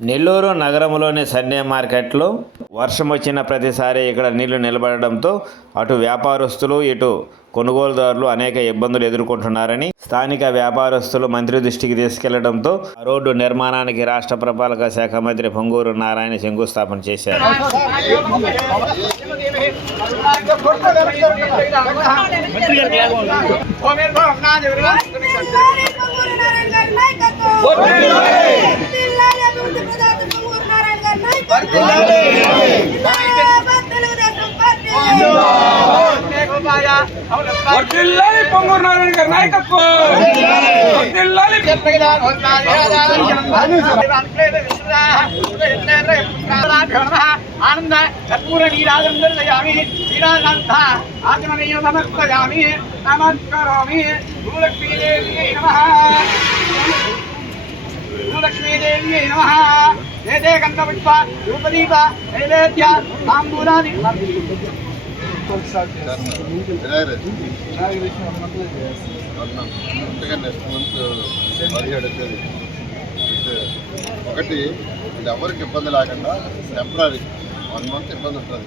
నెల్లూరు నగరంలోని సన్నే మార్కెట్లో వర్షం వచ్చిన ప్రతిసారి ఇక్కడ నీళ్ళు నిలబడడంతో అటు వ్యాపారస్తులు ఇటు కొనుగోలుదారులు అనేక ఇబ్బందులు ఎదుర్కొంటున్నారని స్థానిక వ్యాపారస్తులు మంత్రి దృష్టికి తీసుకెళ్ళడంతో రోడ్డు నిర్మాణానికి రాష్ట్ర పురపాలక శాఖ మంత్రి పొంగూరు నారాయణ శంకుస్థాపన చేశారు. జిల్లాని నారాయణ గారి నాయకత్వం. జిందాబాద్ తెలుగుదేశం పార్టీ. వర్ధిల్లాలి పొంగూరు నారాయణ గారి నాయకత్వం వర్ధిల్లాలి ఆనంద కర్పూర నీరాజందర్శయామి శ్రీరాజంత ఆత్మనీయ సమర్పయామి నమస్కరోమి భూలక్ష్మీదేవి నమ భూలక్ష్మీదేవి నమ రూపదీప నైవేద్య తాంబూలాది మంత్ ఒకటి ఇది ఎవరికి ఇబ్బంది లేకుండా టెంపరీ వన్ మంత్ ఇబ్బంది ఉంటుంది.